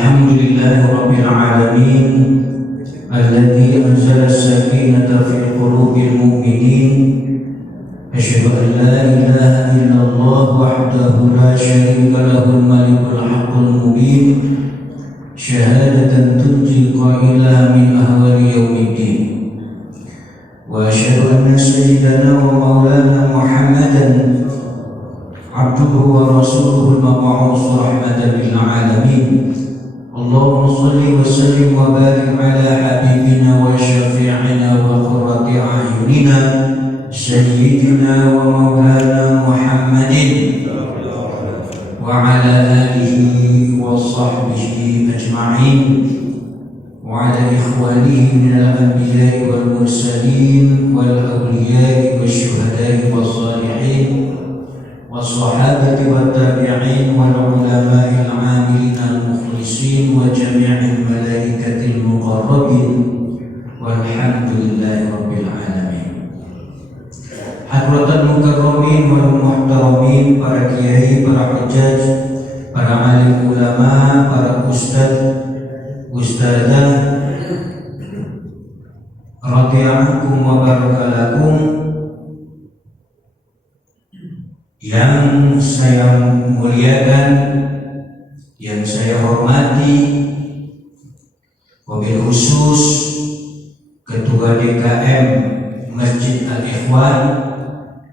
Alhamdulillahi Rabbil Alamin Alladhi anzala as-sakinata fi qulubil mu'minin. Asyhadu an la ilaha illallah wahdahu la syarika lahul malikul haqqul mubin. Syahadatan tunji qailaha min ahwali yaumiddin. Wa asyhadu anna sayyidana wa maulana Muhammadan abduhu wa rasuluhu al-mab'uts rahmatan lil alamin. Allahumma shalli wa sallim wa barik ala habibina wa syafi'ina wa qurrati a'yunina sayyidina wa maulana Muhammadin wa ala alihi wa sahbihi ajma'in wa ala ikhwanihi minal anbiya'i wal mursalin wal awliya'i wasyuhada'i wassalihin wassahabati wattabi'in wal ulama'il 'amilin al-mukhlisin wa jami'il malaikatil muqarrabin walhamdulillahi rabbil alamin. Hadratul mukarramin wal muhtaramin, para kiai, para hujjaj, para alim ulama, para ustaz, ustazah, radhiyallahu wa barakalakum, yang saya muliakan, yang saya hormati, wabil khusus Ketua DKM Masjid Al-Ikhwan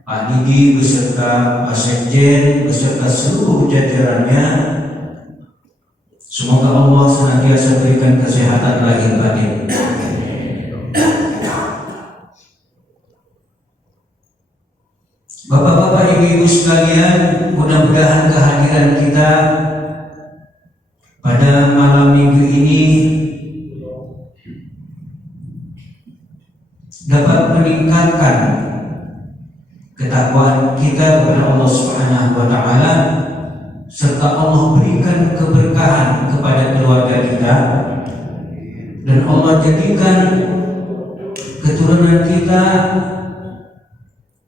Pak Didi beserta Pak Sekjen beserta seluruh jajarannya. Semoga Allah senantiasa berikan kesehatan lahir batin. Bapak-bapak, ibu-ibu sekalian, mudah-mudahan kehadiran kita pada malam minggu ini dapat meningkatkan ketakwaan kita kepada Allah Subhanahu wa taala, serta Allah berikan keberkahan kepada keluarga kita, dan Allah jadikan keturunan kita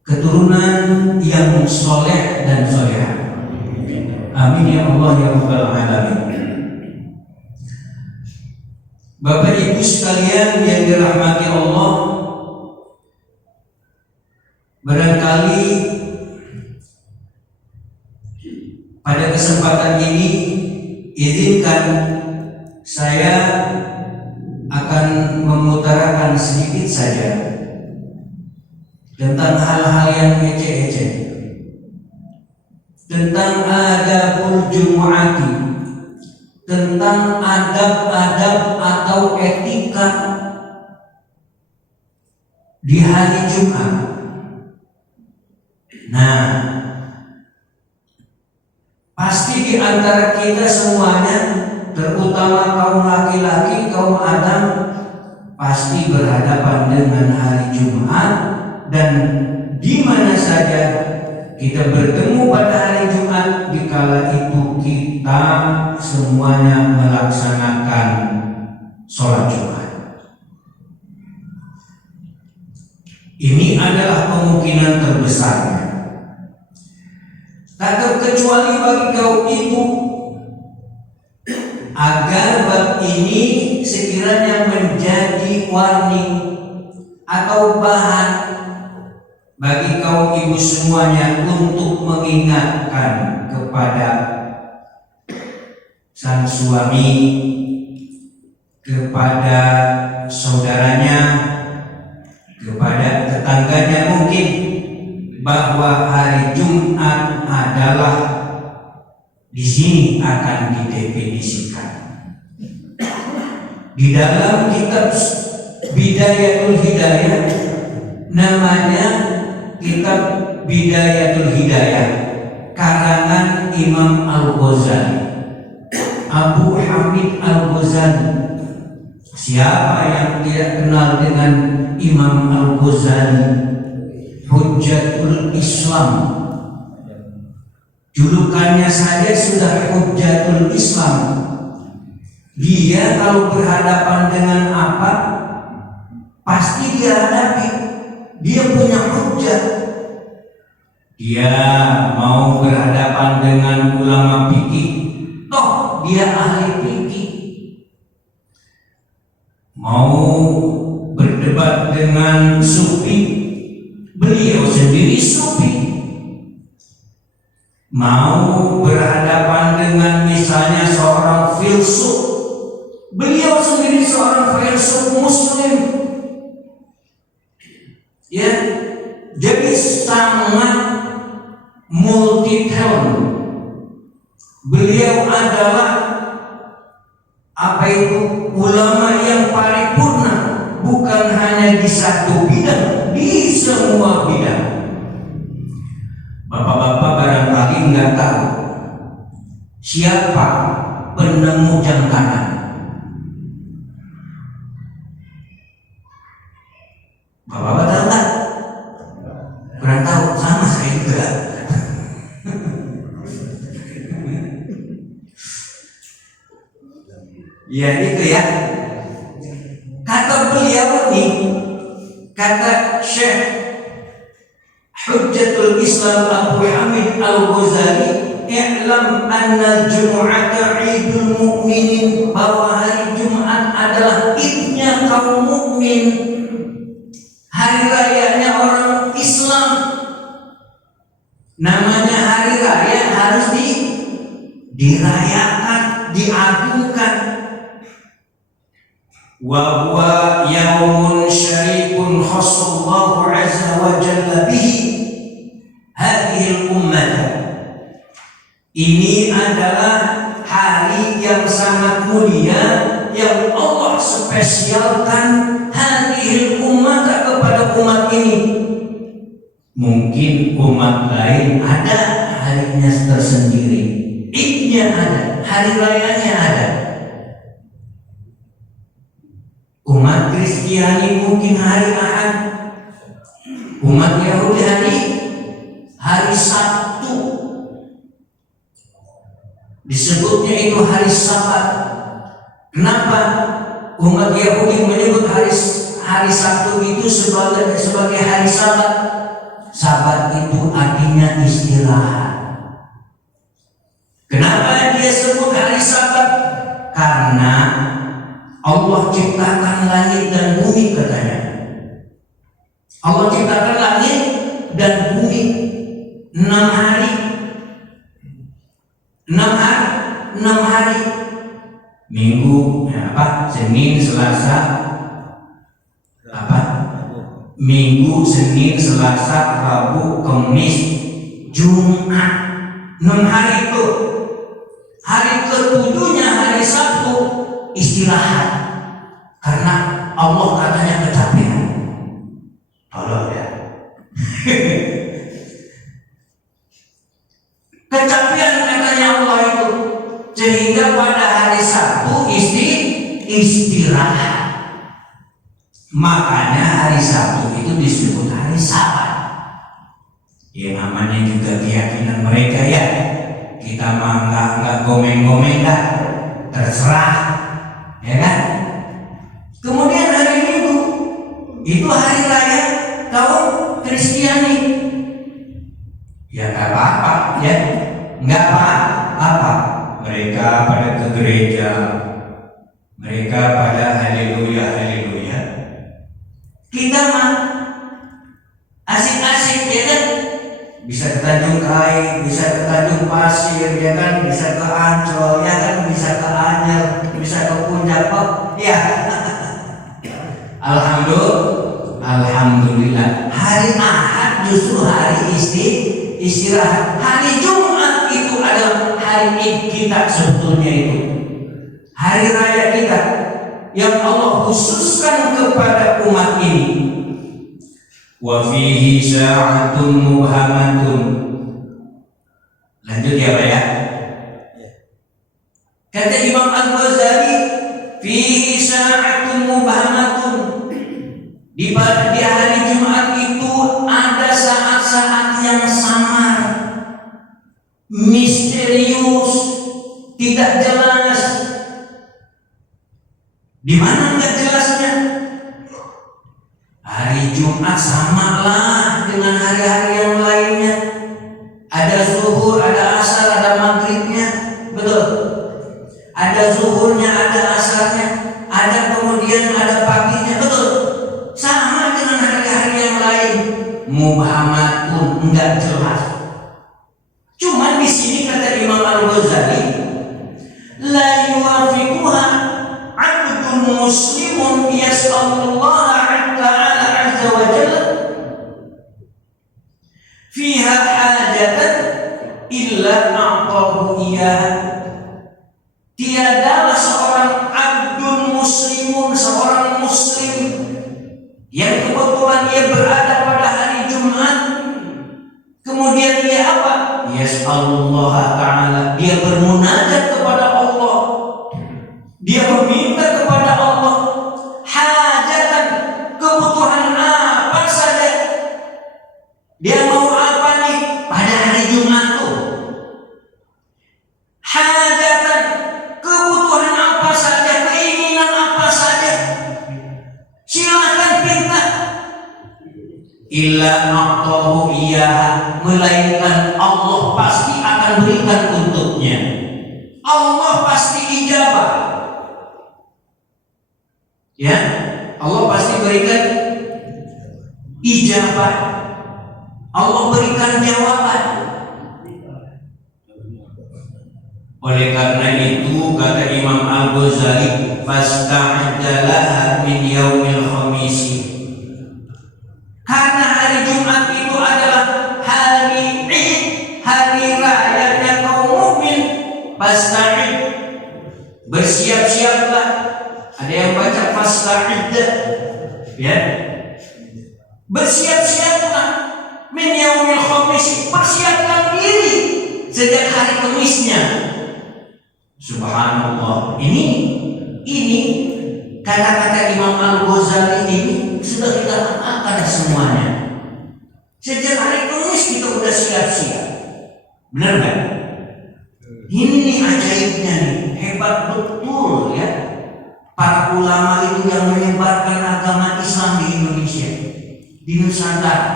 keturunan yang soleh dan solehah. Amin ya Allah ya Rabbal alamin. Bapak ibu sekalian yang dirahmati Allah, barangkali pada kesempatan ini izinkan saya akan mengutarakan sedikit saja tentang hal-hal yang ece-ece, tentang adabul jumu'ati, tentang adab-adab atau etika di hari Jumat. Nah, pasti di antara kita semuanya, terutama kaum laki-laki, kaum Adam, pasti berhadapan dengan hari Jumat, dan di mana saja kita bertemu pada hari Jumat, dikala itu kita semuanya melaksanakan sholat Jumat. Ini adalah kemungkinan terbesarnya. Tak terkecuali bagi kaum ibu, agar bab ini sekiranya menjadi warning atau bahan bagi kaum ibu semuanya untuk mengingatkan kepada sang suami, kepada saudaranya, kepada tetangganya mungkin, bahwa hari Jumat adalah di sini akan didefinisikan. Di dalam kitab Bidayatul Hidayah, namanya kitab Bidayatul Hidayah, karangan Imam Al-Ghazali, Abu Hamid Al-Ghazali. Siapa yang tidak kenal dengan Imam Al-Ghazali? Hujjatul Islam, julukannya saja sudah Hujjatul Islam. Dia kalau berhadapan dengan apa, pasti dia hadapi. Dia punya hujjah. Dia mau berhadapan dengan ulama fikih, toh dia ahli fikih. mau berdebat dengan sufi, beliau sendiri sufi. Mau berhadapan dengan misalnya seorang filsuf, beliau sendiri seorang filsuf muslim. Ya, jadi sangat multi talent. Beliau adalah ulama yang paripurna, bukan hanya di satu bidang, di semua bidang. Bapak-bapak barangkali nggak tahu siapa penemu jam tangan. Bapak-bapak tahu nggak? Kurang tahu, sama saya juga. Ya itu ya. Kata beliau ini, kata Syekh Hujjatul Islam Abu Hamid Al-Ghazali, "I'lam anna al-jum'ata 'idul mu'minin", bahwa hari Jumat adalah idnya kaum mukmin, hari rayanya orang Islam. Namanya hari raya harus dirayakan, diagungkan. Wa huwa yaumun syarifun khassallahu azza wa jalla bihi hadhihi al-ummah. Ini adalah hari yang sangat mulia yang Allah spesialkan hadhihi al-ummah kepada umat ini. Mungkin umat lain ada harinya tersendiri, idnya ada, hari rayanya ada. Umat Kristiani mungkin hari Ahad, umat Yahudi hari Sabtu, disebutnya itu hari Sabat. Kenapa umat Yahudi menyebut hari Sabtu itu sebagai hari Sabat? Sabat itu artinya istirahat. Kenapa dia sebut hari Sabat? Karena Allah ciptakan langit dan bumi, katanya. Allah ciptakan langit dan bumi 6 hari. 6 hari. Minggu, Senin, Selasa, Minggu, Senin, Selasa, Rabu, Kamis, Jumat. 6 hari itu. Hari ke-7-nya hari Sabtu istirahat, karena Allah katanya kecapean. Tolong ya. Kecapean katanya Allah itu, sehingga pada hari Sabtu istirahat. Makanya hari Sabtu itu disebut hari Sabat. Ya namanya juga keyakinan mereka ya. Kita mah nggak gomeng-gomeng dah, terserah. Ya kan? Kemudian hari Minggu itu hari raya kaum Kristiani. Ya nggak apa-apa ya, nggak apa-apa. Mereka pada ke gereja, mereka pada haleluya haleluya. Kita mah asik-asik ya kan? Bisa ke Tanjung Kai, bisa ke Tanjung Pasir, ya kan? Bisa ke Ancol, ya kan? Bisa ke Anyer, bisa ke Puncak, ya. Alhamdulillah. Hari Ahad justru hari istirahat. Hari Jumat itu adalah hari Id kita sebetulnya itu. Hari raya kita yang Allah khususkan kepada umat ini. Wa fihi sa'atun mubhamatun. Lanjut ya Pak ya. Kata Imam Al-Ghazali, fihi sa'atun mubhamatun. Di hari Jumat itu ada saat-saat yang samar, misterius, tidak jelas. Di mana enggak jelasnya? Hari Jumat samalah dengan hari-hari yang lainnya. Ada zuhur, ada asar, ada maghribnya, betul. Ada zuhurnya, ada asarnya, ada kemudian ada tiadalah seorang abdun muslimun, seorang muslim yang kebetulan ia berada pada hari Jumat, kemudian dia apa? Yas'alullah ta'ala, dia bermunajat kepada Allah, dia meminta kepada Allah hajatan, kebutuhan apa saja. Dia mau apa nih pada hari Jumat tuh? Hajatan, kebutuhan apa saja, keinginan apa saja, silakan pinta. Illa a'tahu iyyaha, melainkan Allah pasti akan berikan untuknya. Allah pasti ijabah. Ya, Allah pasti berikan ijabah. Allah berikan jawaban. Oleh karena itu kata Imam Al-Ghazali, fasta'idalaha min yaumil khamisi. Karena hari Jumat itu adalah hari Id, hari rayanya kaum mukmin. Fasta'id, bersiap-siaplah. Ada yang baca fasta'id, ya. Bersiap-siaplah min yaumil khamisi, persiapkan diri sejak hari Kamisnya. Subhanallah. Ini kata-kata Imam Al-Ghazali ini sudah kita amalkan semuanya. Sejak hari Kamis kita udah siap-siap. Benar nggak? Ini nih ajaibnya nih, hebat betul ya. Para ulama itu yang menyebarkan agama Islam di Indonesia, di Nusantara.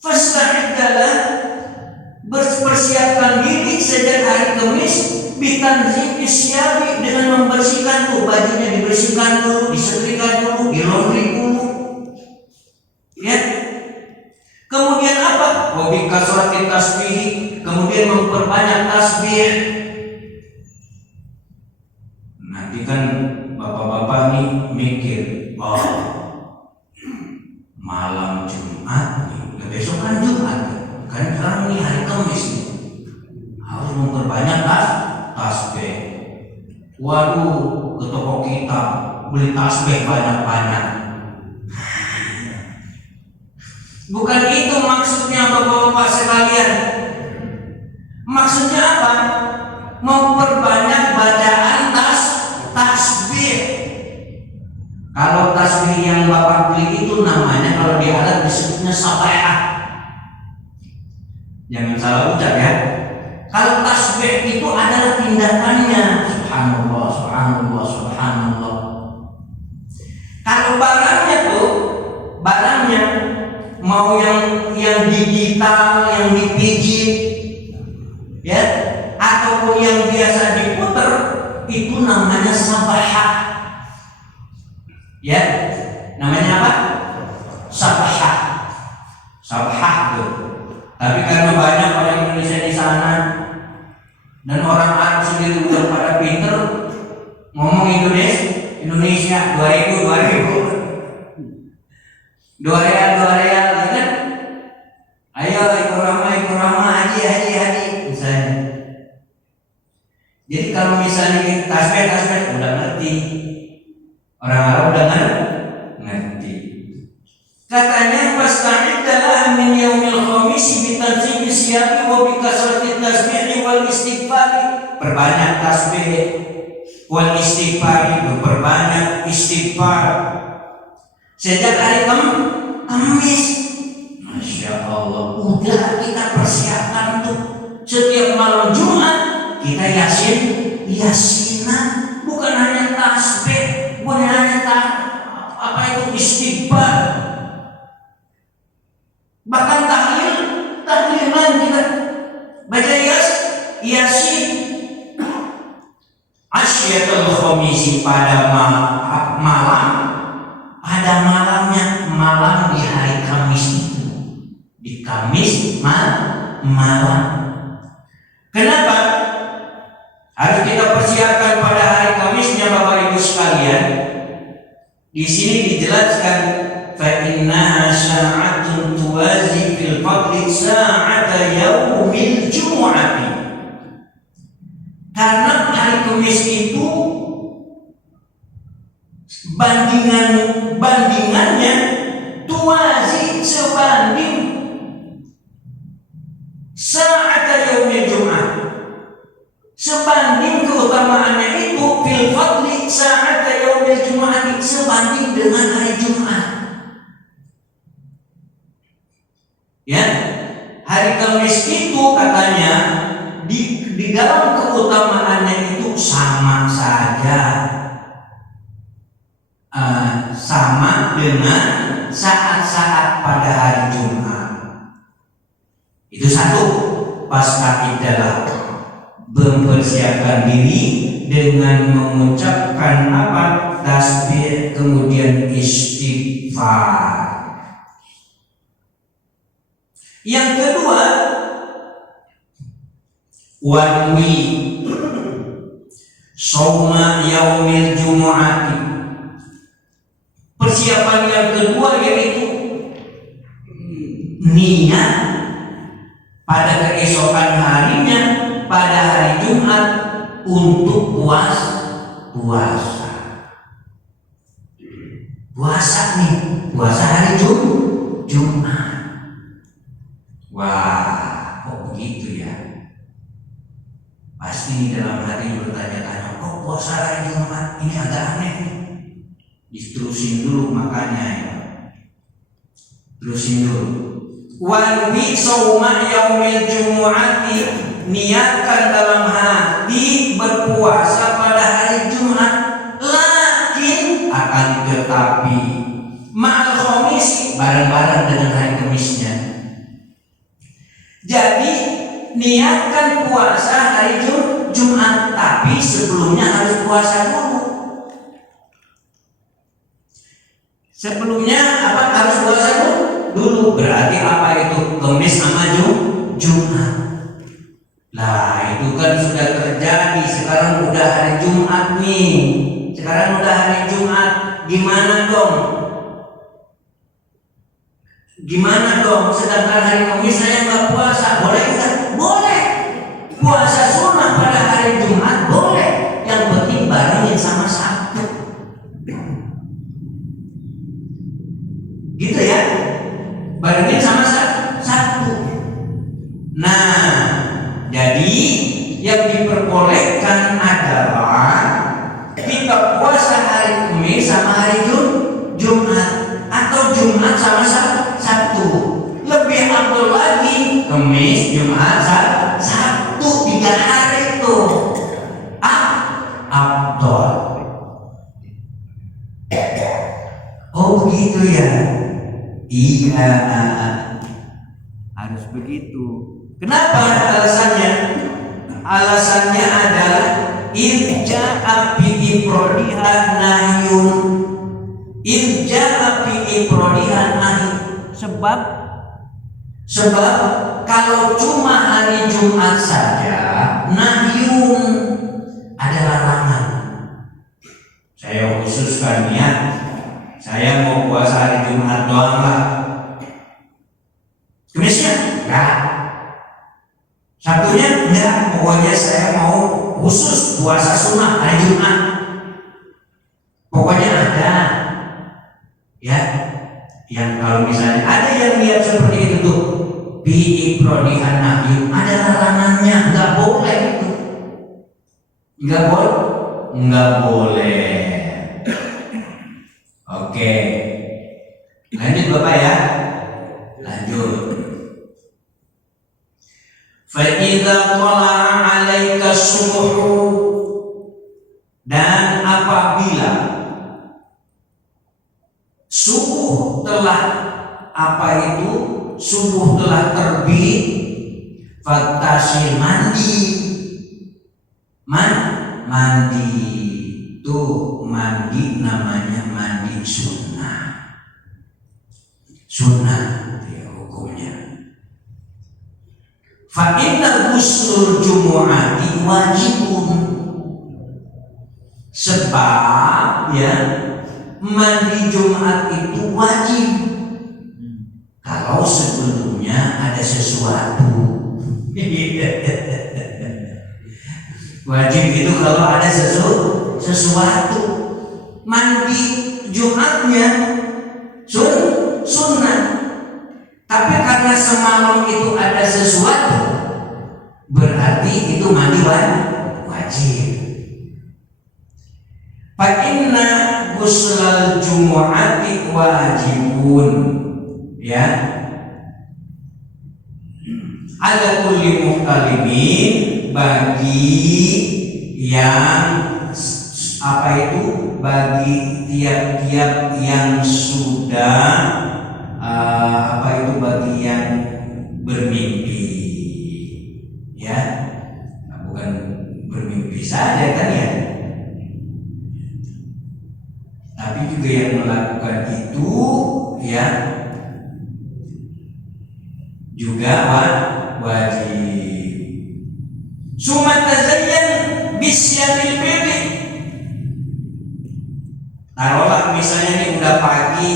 Fasta'iddalah, berpersiapkan diri sejak hari Kamis, bitanzim isyabi, dengan membersihkan tuh bajunya, dibersihkan dulu, disetrika dulu, dilondri dulu. Ya. Kemudian apa? Wabi kasratin tasbih, kemudian memperbanyak tasbih. Nanti kan bapak-bapak nih mikir, oh malam Jumat nih, besok kan Jumat, kan sekarang nih hari Kamis nih, harus memperbanyak tasbih. Waduh, ke toko kita beli tasbih banyak-banyak. Bukan itu maksudnya bapak-bapak sekalian. Maksudnya apa? Memperbanyak bacaan tasbih. Kalau tasbih yang bapak beli itu namanya, kalau di alat disebutnya sabai'ah. Jangan salah ucap ya. Kalau tasbih itu adalah tindakannya. Subhanallah, subhanallah, subhanallah. Kalau barangnya mau yang digital, yang dipijit, ya, ataupun yang biasa diputer, itu namanya sabahah. Ya, namanya apa? Sabahah. Sabahah tuh. Tapi karena banyak orang Indonesia di sana dan orang Arab sendiri udah pada pinter ngomong Indonesia 2000 dua real kan? Ayo ikut ramah haji misalnya. Jadi kalau misalnya tasbih udah ngerti, orang Arab udah ngerti. Katanya fasta'iddalah min yaumil khamisi bitanzim siyaqi wa bi kasratit tasbih wal istighfar. Perbanyak tasbih wal istighfar, berbanyak istighfar. Sejak hari Kamis, Masya Allah, udah kita persiapkan tuh. Setiap malam Jumat kita yasinan, bukan hanya tasbih, bukan hanya istighfar, bahkan tahlilan kita baca yasin. Asyatul khamisi, pada malam di hari Kamis itu, di Kamis malam. Kenapa harus kita persiapkan pada hari Kamisnya, Bapak Ibu sekalian? Di sini dijelaskan fa inna sa'atun tuwazi fil fadli sa'ata yaumil jumu'ati. Karena hari Kamis itu bandingannya tuazi sebanding sa'ata yaumil Jum'ah, sebanding keutamaannya itu fil fadli sa'ata yaumil Jum'ah, sebanding dengan hari Jumat. Ya, hari Kamis itu katanya di dalam keutamaannya itu sama saja, sama dengan saat-saat pada hari Jumat. Itu satu, pasca adalah mempersiapkan diri dengan mengucapkan apa? Tasbih, kemudian istighfar. Yang kedua, wanwi shauma yaumil jumu'ati. Persiapan yang kedua yaitu niat pada keesokan harinya, pada hari Jumat untuk puasa. Puasa nih, puasa hari Jumat. Wah, kok begitu ya? Pasti dalam hati bertanya-tanya, kok puasa hari Jumat ini agak aneh nih. Diterusin dulu makanya ya. Terusin dulu. Wanwi shauma yaumil jumu'ati, niatkan dalam hati berpuasa pada hari Jumat. Lakin akan tetapi ma'al khamis, bareng-bareng dengan hari Kamisnya. Jadi niatkan puasa hari Jumat, tapi sebelumnya harus puasa dulu. Sebelumnya apa? Harus puasa dulu. Berarti apa itu? Kamis sama Jumat. Lah itu kan sudah terjadi. Sekarang udah hari Jumat nih. Sekarang udah hari Jumat. Gimana dong? Sedangkan hari Kamis saya nggak puasa. Boleh nggak? Boleh. Puasa sunnah pada hari Jumat boleh. Yang penting barengin sama Sabtu. Gitu ya, barengin sama Sabtu. Nah, jadi yang diperbolehkan adalah kita puasa hari Kamis sama hari Jumat, atau Jumat sama Sabtu. Lebih afdal lagi Kamis, Jumat, Sabtu, 3 hari itu afdal. Oh begitu ya. Iya, harus begitu. Kenapa alasannya? Alasannya adalah irja'a fi ifradihan nahyun. Irja'a fi ifradihan nahyun. Sebab kalau cuma hari Jumat saja, nahyun ada larangan. Saya khususkan niat, saya mau puasa hari Jumat doang lah. Kamisnya enggak, Sabtunya enggak, pokoknya saya mau khusus puasa sunnah hari Jumat. Pokoknya ada ya, yang kalau misalnya ada yang lihat seperti itu tuh, bi'ifrodihan nabi, ada larangannya, enggak boleh itu. Enggak boleh. Oke, lanjut Bapak ya. Lanjut. Fa idza tala'a 'alaika subuh, dan apabila subuh telah subuh telah terbit, fattasil mandi tuh, mandi namanya mandi sunnah ya hukumnya. Fa inna ghusl jumu'ati wajibun, sebab ya mandi Jumat itu wajib kalau sebelumnya ada sesuatu. Wajib itu kalau ada sesuatu. Mandi Jumatnya sunnah. Tapi karena semalam itu ada sesuatu, berarti itu mandi wajib. Fa inna ghuslal jumu'ati wajibun, ya, ala kulli muhtalimin, bagi yang bagi tiap-tiap yang sudah bagi yang bermimpi, ya, bukan bermimpi saja kan ya, tapi juga yang melakukan itu, ya, juga wajib. Summa tazayyan bisyamil bidi. Taruhlah misalnya nih udah pagi,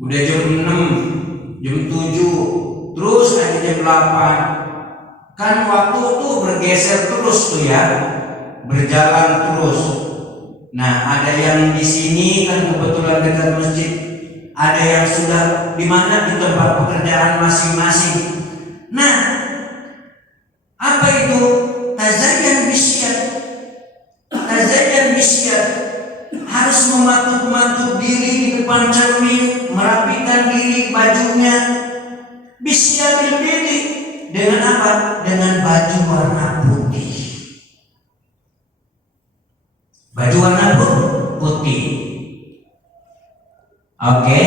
udah jam 6, jam 7, terus aja jam 8. Kan waktu tuh bergeser terus tuh ya, berjalan terus. Nah, ada yang di sini kan kebetulan dekat masjid, ada yang sudah di mana di tempat pekerjaan masing-masing. Nah, apa itu? Tazayyan bisyad. Tazayyan bisyad. Harus mematuk-matuk diri di depan cermin, merapikan diri bajunya. Bisyadil bidi. Dengan apa? Dengan baju warna putih. Baju warna putih. Oke.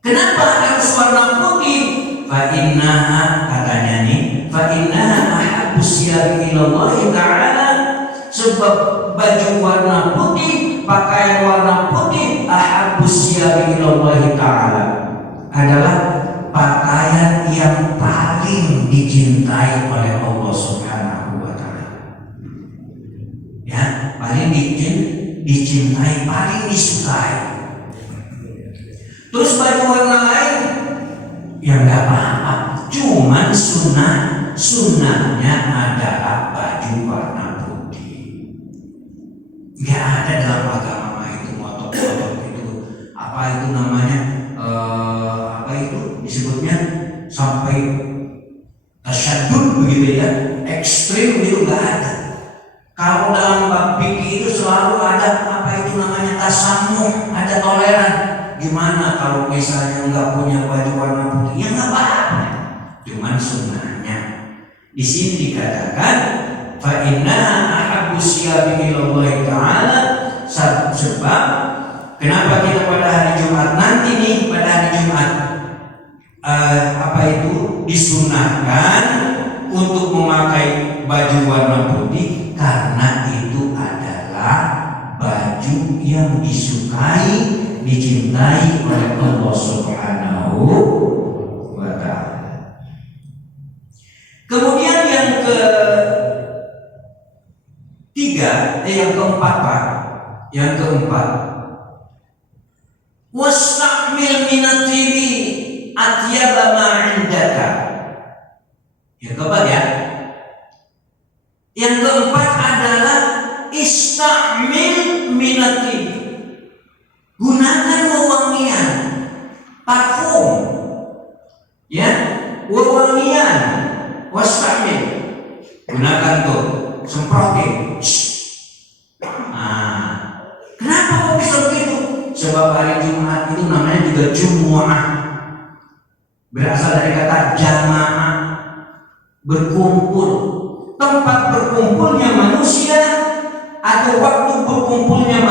Kenapa harus warna putih? Fa innaha, katanya nih, fa innaha ahabbu siyabi ilallahi ta'ala. Sebab baju warna putih, pakaian warna putih, ahabbu siyabi ilallahi ta'ala, adalah pakaian yang paling dicintai oleh Allah Subhanahu wa ta'ala. Ya, paling dicintai, paling disukai. Terus baju warna lain yang enggak apa-apa, cuman sunnahnya adalah baju warna putih. Enggak ada dalam agama itu motor-motor itu, apa itu namanya, apa itu disebutnya, sampai tasyadud begitu ya, ekstrim itu enggak ada. Kalau dalam bab fikih itu selalu ada apa itu namanya tasammuh, ada toleran. Gimana kalau misalnya enggak punya baju warna putih? Ya enggak apa-apa, cuman sunnahnya. Di sini dikatakan fa innaha ahabbu siyabi ilallahi ta'ala. Sebab kenapa kita pada hari Jumat nanti nih, pada hari Jumat disunahkan untuk memakai baju warna putih, karena itu adalah baju yang disukai, dicintai oleh Allah Subhanahu wa ta'ala. Kemudian yang keempat, wasta'mil minatibi atyaba ma 'indaka. Yang keempat ya. Yang keempat adalah ista'mil minatibi. Gunakan wewangian, parfum, ya, wewangian, wasta'mil. Gunakan tuh, semprotin. Nah, kenapa kok bisa begitu? Sebab hari Jumat itu namanya juga Jumu'ah, berasal dari kata jamaah, berkumpul. Tempat berkumpulnya manusia atau waktu berkumpulnya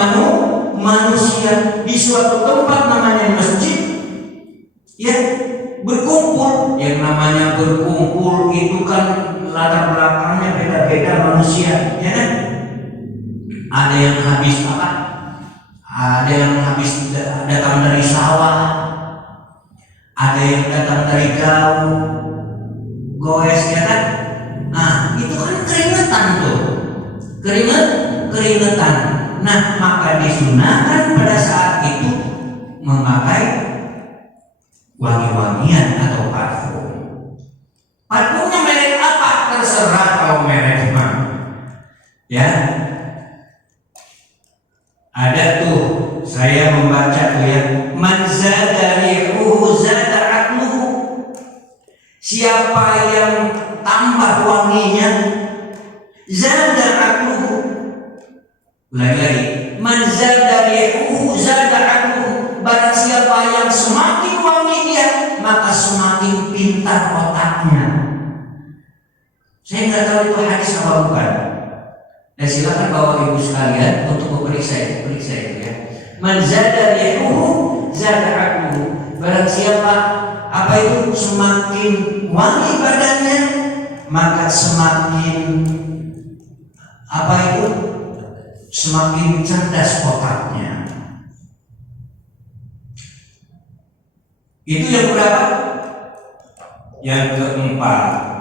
manusia di suatu tempat namanya masjid, ya, berkumpul. Yang namanya berkumpul itu kan latar belakangnya beda-beda manusia, ya kan? Ada yang habis apa? Ada yang habis datang dari sawah, ada yang datang dari jauh, goes, ya kan? Nah, itu kan keringetan tuh, keringetan. Nah, maka disunahkan pada saat itu memakai wangi-wangian atau parfum. Parfumnya merek apa? Terserah kalau merek mah. Ya, ada tuh saya membaca tuh ya, man zada rihuhu zada aqluhu. Siapa yang tambah wanginya, zada aqluhu. Ulangi lagi, man zada rihuhu zada aqluhu. Barang siapa yang semakin wangi dia, maka semakin pintar otaknya. Saya nggak tahu itu hadis apa bukan. Dan silakan bawa ibu sekalian untuk memeriksa itu ya. Man zada rihuhu zada aqluhu. Barang siapa apa itu semakin wangi badannya, maka semakin apa itu semakin cerdas otaknya. Itu yang berapa? Yang keempat.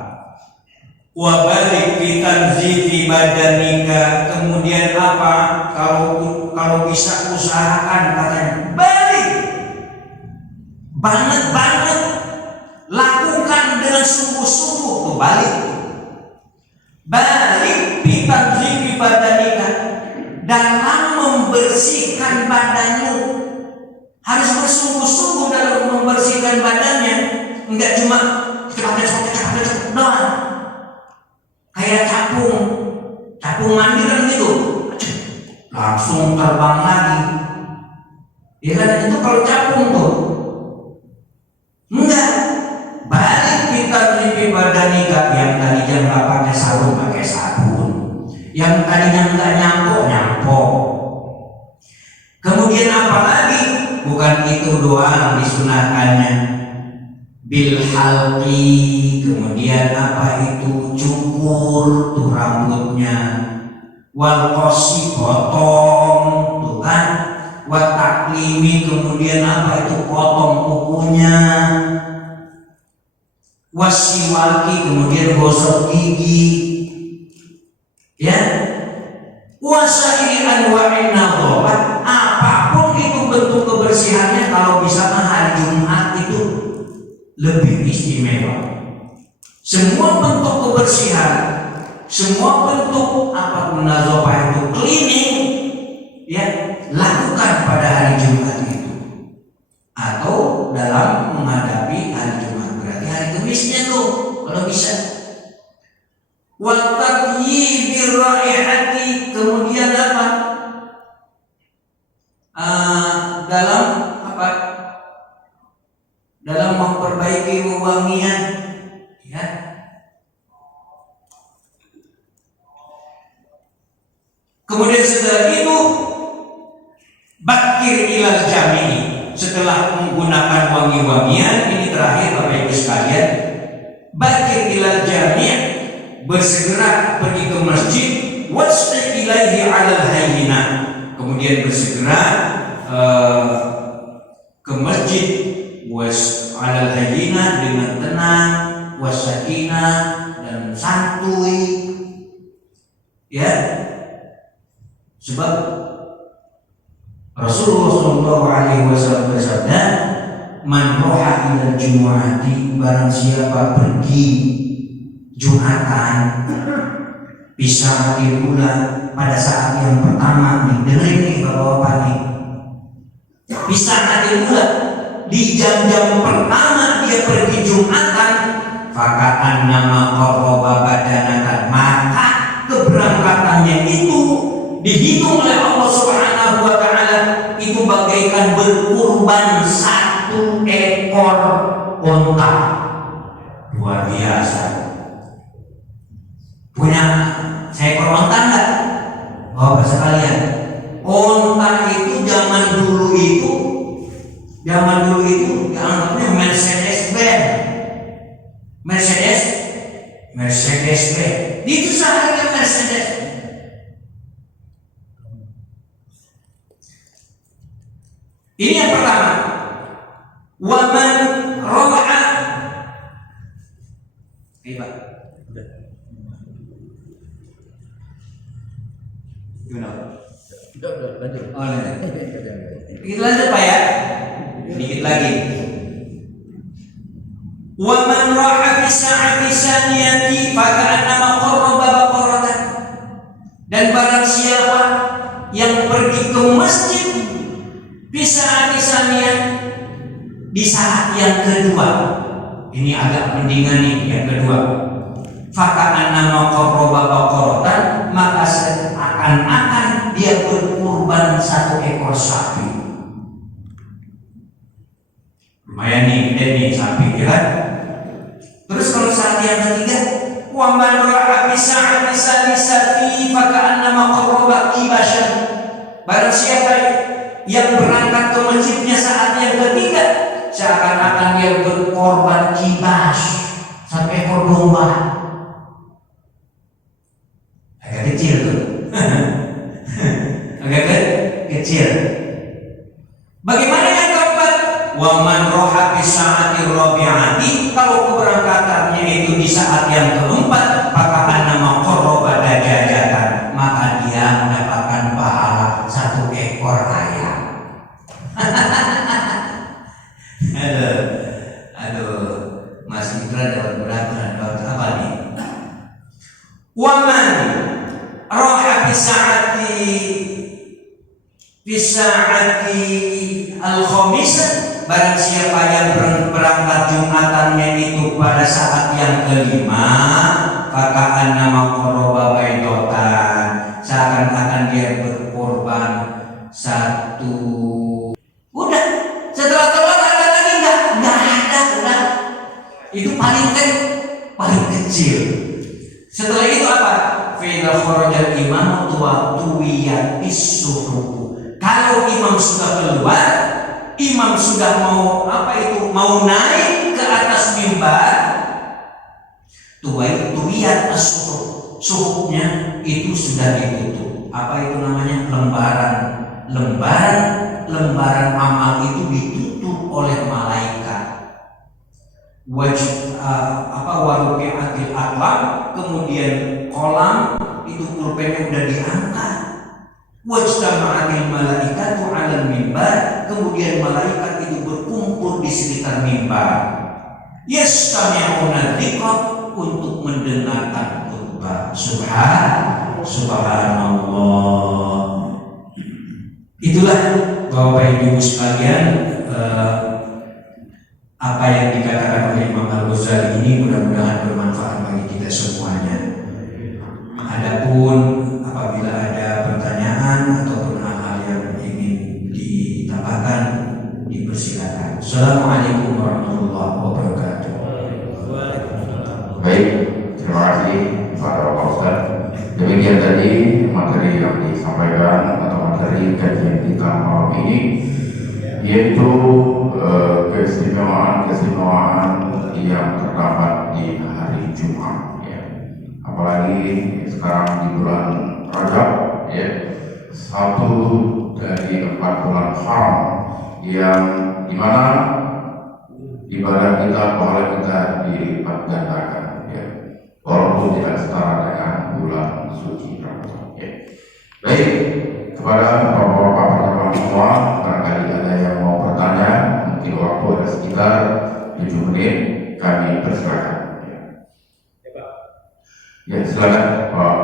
Wa balik fi tanzifi badanika. Kemudian apa? Kalau bisa usahakan katanya. Balik. Banget lakukan dengan sungguh-sungguh tuh balik. Balik fi tanzifi badanika. Dalam membersihkan badanmu. Harus bersungguh-sungguh dalam membersihkan badannya. Enggak cuma cepat doang. Kayak capung mandi kan gitu, langsung terbang lagi. Ya kan itu kalau capung tuh. Enggak. Balik kita di badanika. Yang tadinya nggak pakai sabun. Yang tadinya nggak nyampok. Kemudian apa lagi? Bukan itu doang disunahkannya. Bil halqi, kemudian apa itu cukur tuh rambutnya, wal qosi potong tuh kan, wa taklimi, kemudian apa itu potong kukunya, wasiwaki, kemudian gosok gigi, ya, wasairi anwa'in nadhafah. Apapun itu bentuk kebersihannya, kalau bisa hari Jumat itu lebih istimewa. Semua bentuk kebersihan, semua bentuk apapun nazofah itu cleaning, ya, lakukan pada hari Jumat itu, atau dalam menghadapi hari Jumat, berarti hari Kamisnya tuh kalau bisa. Wa tatyibir raihati, kemudian apa? Dalam memperbaiki wewangian, ya. Kemudian setelah itu bakir ilal jami'i. Setelah menggunakan wangi-wangian, ini terakhir Bapak Ibu sekalian, bakir ilal jami', bersegera pergi ke masjid, wasfi ilaihi alal hayyina. Kemudian bersegera ke masjid, was alal hayyina, dengan tenang, wasakina, dan santuy, ya. Sebab Rasulullah SAW bersabda, man roha ilal jumu'ati, barang siapa pergi Jumatan, bisa dimulai pada saat yang pertama nih, dengerin nih bapak-bapak nih, bisa dimulai di jam-jam pertama dia pergi Jumatan, faka'an nama qarraba badanakan, maka keberangkatannya itu dihitung oleh Allah Subhanahu wa Ta'ala itu bagaikan berkurban satu ekor unta. Luar biasa. Punya seekor unta enggak? Bapak sekalian, unta itu zaman dulu itu anggapnya Mercedes Benz. Itu seharga Mercedes. Ini yang pertama. Waman roba'a. Pak. Gimana? Udah, lanjut. Oh, lanjut. Dikit lanjut Pak ya. Dikit lagi. Waman ra'a fi sa'ati saniyati faka'annama qarraba baqaratan. Dan barang siapa yang pergi ke masjid bisa disanian di saat yang kedua, ini agak mendingan nih yang kedua, faka'annama qarraba baqaratan, maka seakan-akan dia berkurban satu ekor sapi. Lumayan nih, gede nih sapi, ya kan? Terus kalau saat yang ketiga, wa man ra'a bisa'ati salisati faka'annama qarraba kibashan. Barang siapa yang berangkat ke masjidnya saat yang ketiga, seakan-akan dia berkorban kibas, satu ekor domba. Agak kecil tuh. Agak kecil. Bagaimana yang keempat? Wa man roha fi sa'ati rabi'ati, kalau keberangkatannya itu di saat yang keempat, maka annama qarraba dajajatan, maka dia mendapatkan pahala satu ekor ayam. Aduh, Mas Indra dapat berapa? Dapat apa nih? Wa man roha fi sa'ati al-khamisah, barang siapa yang berangkat Jumatannya itu pada saat yang kelima, faka'annama qarraba baydatan, seakan-akan dia berkorban satu. Udah, setelah telat ada lagi enggak ada, udah. Itu paling kecil. Setelah itu apa? Fa'idha kharajal imam tuwiyatis suhuf. Kalau imam sudah keluar, imam sudah mau naik ke atas mimbar, tuwiyat as-suhuf, suhufnya itu sudah ditutup. Apa itu namanya? Lembaran amal itu ditutup oleh malaikat. Warufi'atil aqlam, kemudian kolam itu pulpennya udah diangkat. Wajtama'atil malaikatu 'alal mimbar, kemudian malaikat itu berkumpul di sekitar mimbar. Yastami'una dzikra, untuk mendengarkan khutbah. Subhanallah. Itulah Bapak Ibu sekalian, apa yang dikatakan oleh Imam Al-Ghazali ini mudah-mudahan bermanfaat bagi kita semuanya. Adapun apabila ada pertanyaan ataupun hal-hal yang ingin ditambahkan, dipersilakan. Assalamualaikum warahmatullahi wabarakatuh. Baik, terima kasih Pak Ustaz. Demikian tadi materi yang disampaikan atau materi kajian kita malam ini, yaitu keistimewaan yang terdapat di hari Jumat, ya. Apalagi sekarang di bulan Rajab, ya, satu dari 4 bulan haram yang dimana ibadah kita, pahala kita dilipat gandakan, ya, walaupun tidak setara dengan bulan suci Ramadan, ya. Baik, kepada bapak-bapak pertemuan semua, barangkali ada yang mau bertanya, mungkin waktu ada sekitar 7 menit, kami persilakan. Ya, silakan Pak.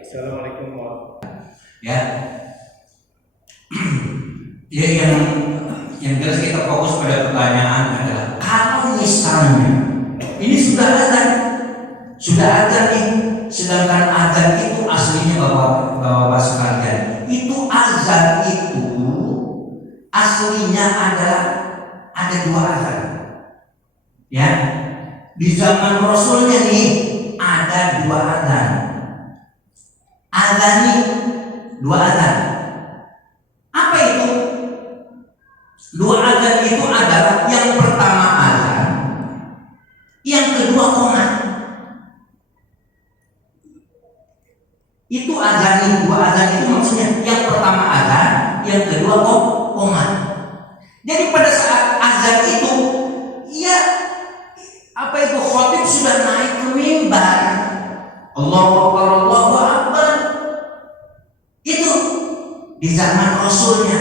Assalamualaikum warahmatullahi wabarakatuh. Ya, ya yang jelas kita fokus pada pertanyaan adalah, kalau misalnya ini sudah azan nih, sedangkan azan itu aslinya bapak-bapak sekalian, itu azan itu aslinya adalah ada 2 azan, ya. Di zaman Rasulnya nih ada 2 azan. Azan nih 2 azan. Apa itu? 2 azan itu adalah yang pertama azan, yang kedua qomat. Itu azan nih, 2 azan itu maksudnya yang pertama azan, yang kedua qomat. Jadi pada saat azan itu, ya apa itu, khatib sudah naik ke mimbar, Allahu Akbar, Allahu Akbar. Itu di zaman Rasulnya.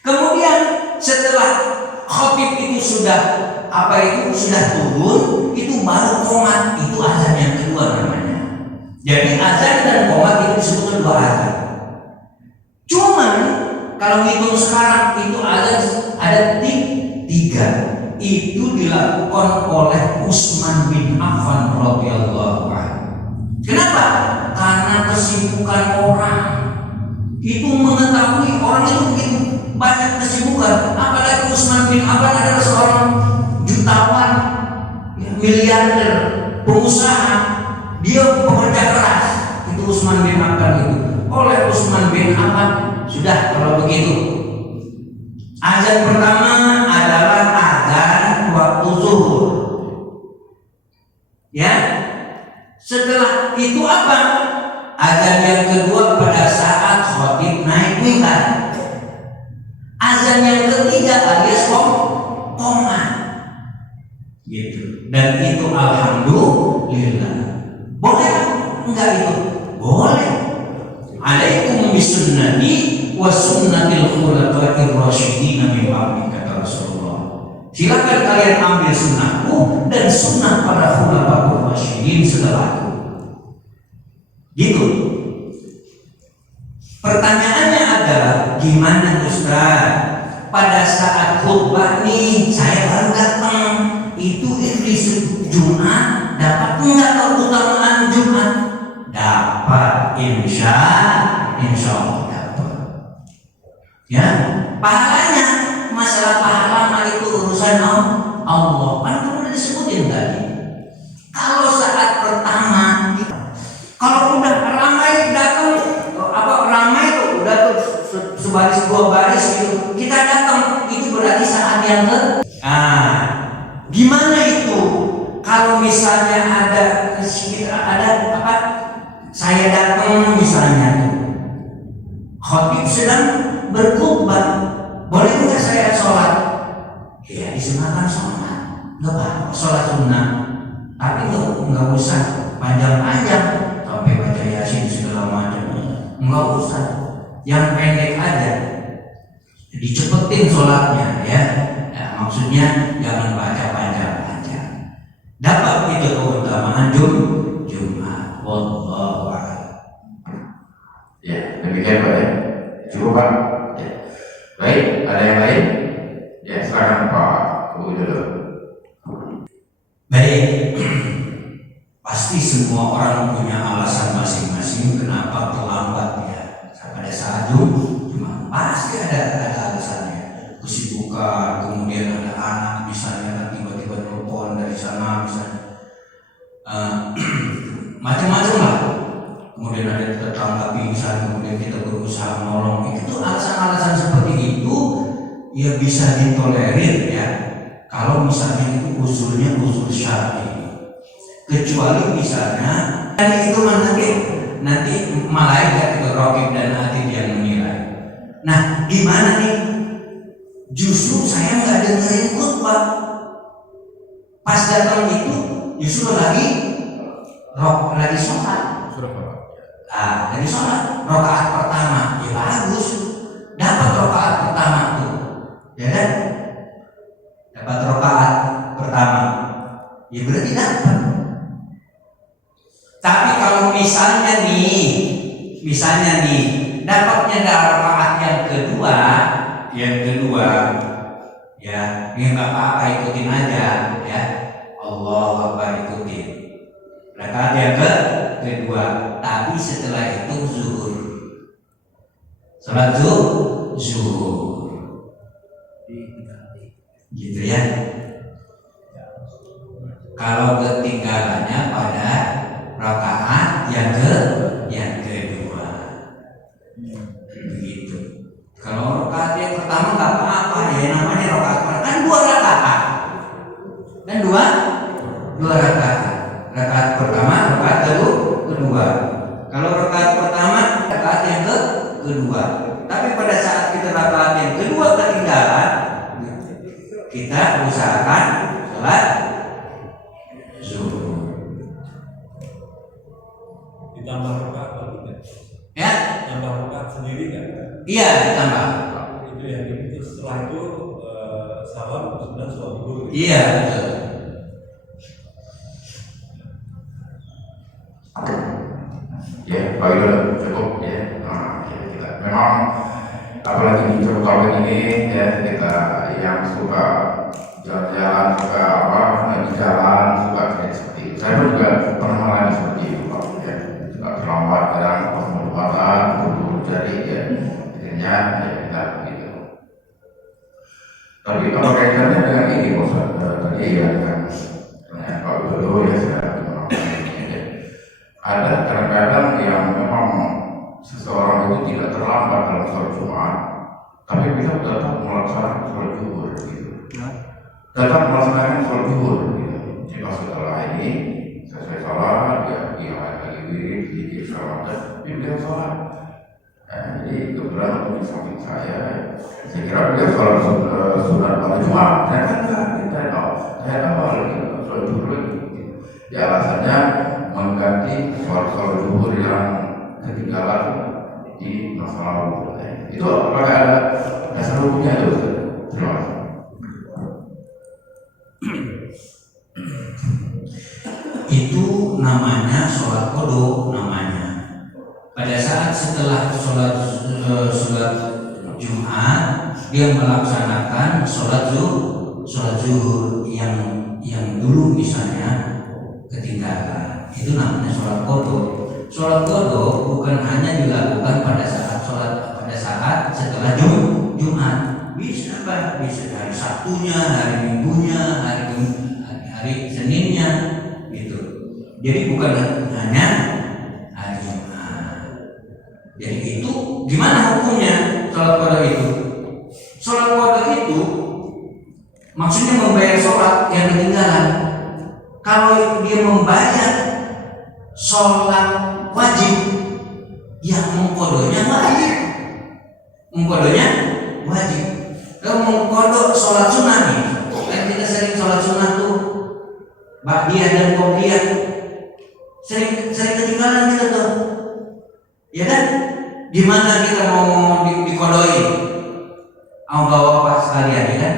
Kemudian setelah khatib itu sudah turun, itu baru qomat, itu azan yang kedua Jadi azan dan qomat itu disebutkan dua azan. Cuman kalau hitung sekarang itu azan ada tiga. Itu dilakukan oleh Utsman bin Affan radhiyallahu anhu. Kenapa? Karena kesibukan orang. Itu mengetahui orang itu begitu banyak kesibukan. Apalagi Utsman bin Affan adalah seorang jutawan, miliarder, pengusaha. Dia pekerja keras. Itu Utsman bin Affan itu. Oleh Utsman bin Affan sudah kalau begitu. Azan pertama adalah azan waktu zuhur. Ya. Setelah itu apa? Azan yang kedua pada saat khatib naik mimbar. Azan yang ketiga alias qomat. Gitu. Dan itu alhamdulillah. Boleh enggak itu? Boleh. Alaikum bisunnati wa sunnatil khulafa'ir rasyidin min ba'di, kata Rasulullah. Silakan kalian ambil sunnahku dan sunnah para khulafa'ir rasyidin setelahku. Gitu. Pertanyaannya adalah gimana Ustaz? Pada saat khutbah nih saya baru datang, itu disebut Jumat, dapat enggak keutamaan Jumat? Dapat, insya Allah dapat. Ya, pahalanya, masalah pahala itu urusan Allah. Kan udah disebutin tadi. Kalau saat pertama, kalau udah ramai datang, ramai tuh udah tuh sebaris dua baris gitu, kita datang itu berarti saat yang gimana itu? Kalau misalnya ada saya datang misalnya khatib sedang berkhutbah, boleh nggak saya sholat? Ya disunahkan sholat, nggak apa-apa sholat sunnah, tapi nggak usah panjang-panjang sampai baca yasin segala macam, nggak usah, yang pendek aja, dicepetin sholatnya ya. Maksudnya jangan baca panjang-panjang. Dapat itu keutamaan Jumat. Wallahu a'lam. Ya, demikian Pak ya. Cukup Pak. Ya. Baik, ada yang lain? Ya, silakan Pak Widodo. Baik. Pasti semua orang punya alasan masing-masing kenapa terlambat ya. Pada saat Jumat pasti ada alasannya. Kesibukan, kemudian ada anak misalnya tiba-tiba telepon dari sana misalnya, macam-macam lah. Kemudian ada tetangga pingsan, kemudian kita berusaha menolong. Itu alasan-alasan seperti itu ya bisa ditolerir ya. Kalau misalnya itu usulnya usul syar'i. Kecuali misalnya dan itu nanti malaikat itu raqib dan atid yang menilai. Nah, gimana nih? Justru saya nggak dengerin khutbah. Pas datang itu justru lagi sholat. Lagi sholat. Rakaat pertama, ya bagus. Dapat rakaat pertama tuh, ya kan? Dapat rakaat pertama, ya berarti dapat. Tapi kalau misalnya nih, dapatnya dari rakaat yang kedua, ya nggak apa-apa, ikutin aja ya. Allah Akbar, ikutin rakaat yang kedua. Tapi setelah itu zuhur, salat zuhur gitu ya. Kalau ketinggalannya pada rakaat yang kedua begitu. Kalau rakaat yang pertama nggak apa-apa ya, namanya rakaat kan dua rakaat, dua rakaat. Rakaat pertama, rakaat kedua. Kalau rakaat pertama, rakaat yang kedua. Tapi pada saat kita rakaat yang kedua ketinggalan, kita usahakan sholat zuhur. Ditambah rakaat lagi kan? Ya? Tambah rakaat sendiri kan? Iya, ditambah. Itu yang itu setelah itu salam sudah sholat zuhur. Iya, betul. Ya, Pak Widodo cukup ya. Nah, ya, kita memang apalagi di tahun ini ya, kita yang suka jalan-jalan, suka apa, di jalan, suka seperti itu. Saya pun juga pernah mengalami seperti itu, Pak. Ya, juga terlambat kadang pengobatan, buru-buru cari ya, akhirnya ya kita begitu. Tapi apa kaitannya dengan ini, Bos? Tadi ya dengan Pak Widodo ya, saya ada kadang-kadang yang memang seseorang itu tidak terlambat dalam sholat Jumat, tapi bisa tetap melaksanakan sholat zuhur gitu. Tetap melaksanakan sholat zuhur gitu. Jika setelah ini selesai sholat, dia lagi wirid, zikir sholat, dia sholat. Jadi kebetulan di samping saya kira dia sholat sunat pada Jumat. Saya kan saya tahu lagi sholat zuhur lagi. Ya alasannya mengganti sholat zuhur yang ketinggalan di masa lalu. Itu apakah ada dasar hukumnya itu? Terima kasih. Itu namanya sholat qadha namanya. Pada saat setelah sholat Jumat dia melaksanakan sholat zuhur yang dulu misalnya ketinggalan, itu namanya sholat qadha. Sholat qadha bukan hanya dilakukan pada saat setelah Jumat. Bisa apa? Bisa hari Sabtunya, hari Minggunya, hari Seninnya, gitu. Jadi bukan hanya hari Jumat. Jadi itu gimana hukumnya sholat qadha itu? Sholat qadha itu maksudnya membayar sholat yang ketinggalan. Kalau dia membayar sholat wajib, ya mengkodonya wajib. Kalau mengkodok sholat sunnah nih, kan kita sering sholat sunnah tuh, ba'diyah dan qobliyah, sering ketinggalan kita tuh, ya kan? Di mana kita mau dikodoi? Mau bawa sekalian, ya kan?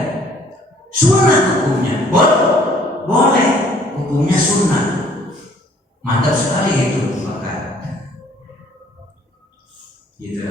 Sunnah hukumnya, boleh. Hukumnya sunnah, mantap sekali itu maka gitu.